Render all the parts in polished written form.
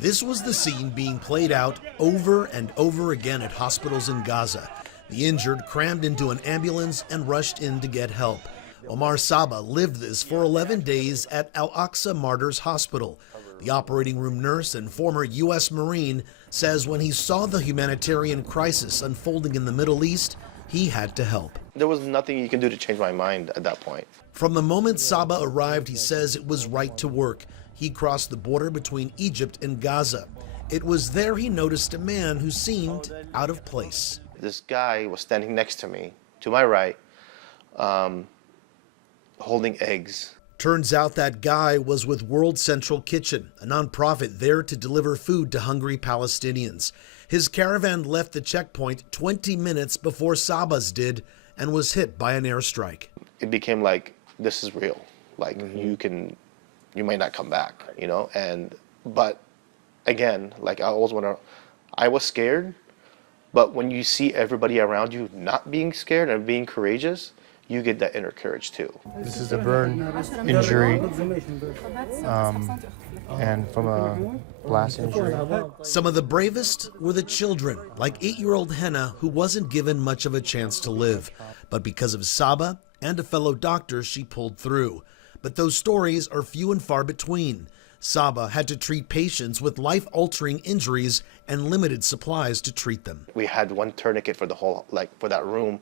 This was the scene being played out over and over again at hospitals in Gaza. The injured crammed into an ambulance and rushed in to get help. Omar Saba lived this for 11 days at Al-Aqsa Martyrs Hospital. The operating room nurse and former U.S. Marine says when he saw the humanitarian crisis unfolding in the Middle East, he had to help. There was nothing you can do to change my mind at that point. From the moment Saba arrived, he says it was right to work. He crossed the border between Egypt and Gaza. It was there he noticed a man who seemed out of place. This guy was standing next to me, to my right, holding eggs. Turns out that guy was with World Central Kitchen, a nonprofit there to deliver food to hungry Palestinians. His caravan left the checkpoint 20 minutes before Saba's did and was hit by an airstrike. It became like, this is real. Like, you might not come back, you know? But again, like I was scared, but when you see everybody around you not being scared and being courageous, you get that inner courage too. This is a burn injury and from a blast injury. Some of the bravest were the children, like 8-year-old Henna, who wasn't given much of a chance to live. But because of Saba and a fellow doctor, she pulled through. But those stories are few and far between. Saba had to treat patients with life-altering injuries and limited supplies to treat them. We had one tourniquet for the whole, for that room.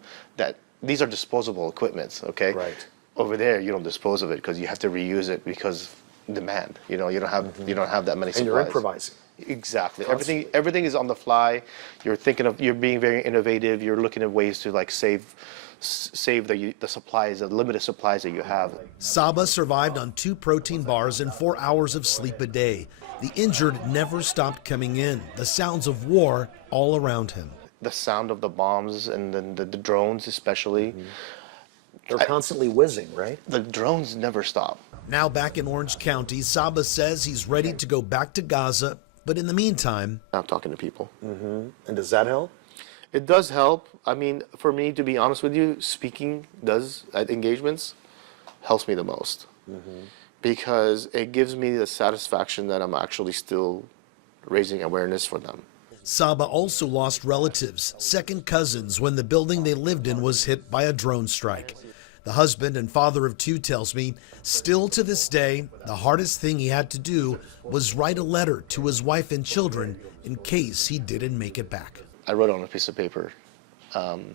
These are disposable equipments, okay? Right. Over there, you don't dispose of it because you have to reuse it because demand. You know, you don't have that many supplies. And you're improvising. Exactly. Everything is on the fly. You're being very innovative. You're looking at ways to save the supplies, the limited supplies that you have. Saba survived on 2 protein bars and 4 hours of sleep a day. The injured never stopped coming in. The sounds of war all around him. The sound of the bombs and then the drones especially. They're constantly whizzing, right? The drones never stop. Now back in Orange County, Saba says he's ready to go back to Gaza, but in the meantime, I'm talking to people. And does that help? It does help. I mean, for me, to be honest with you, speaking at engagements helps me the most. Because it gives me the satisfaction that I'm actually still raising awareness for them. Saba also lost relatives, second cousins, when the building they lived in was hit by a drone strike. The husband and father of 2 tells me, still to this day, the hardest thing he had to do was write a letter to his wife and children in case he didn't make it back. I wrote on a piece of paper, and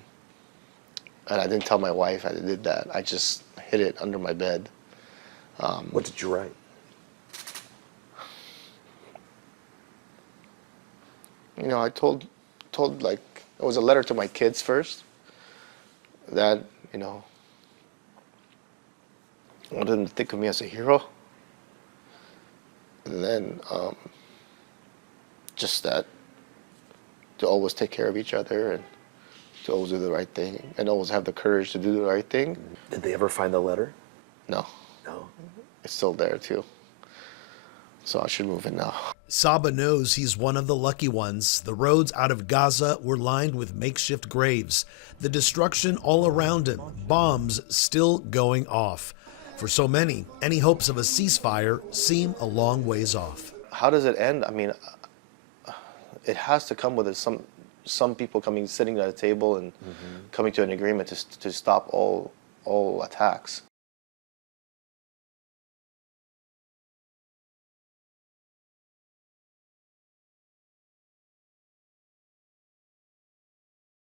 I didn't tell my wife I did that. I just hid it under my bed. What did you write? You know, I told it was a letter to my kids first, that, you know, I wanted them to think of me as a hero. And then just that to always take care of each other and to always do the right thing and always have the courage to do the right thing. Did they ever find the letter? No. No. It's still there too. So I should move in now. Saba knows he's one of the lucky ones. The roads out of Gaza were lined with makeshift graves. The destruction all around him, bombs still going off. For so many, any hopes of a ceasefire seem a long ways off. How does it end? I mean, it has to come with it. Some people sitting at a table and coming to an agreement to stop all attacks.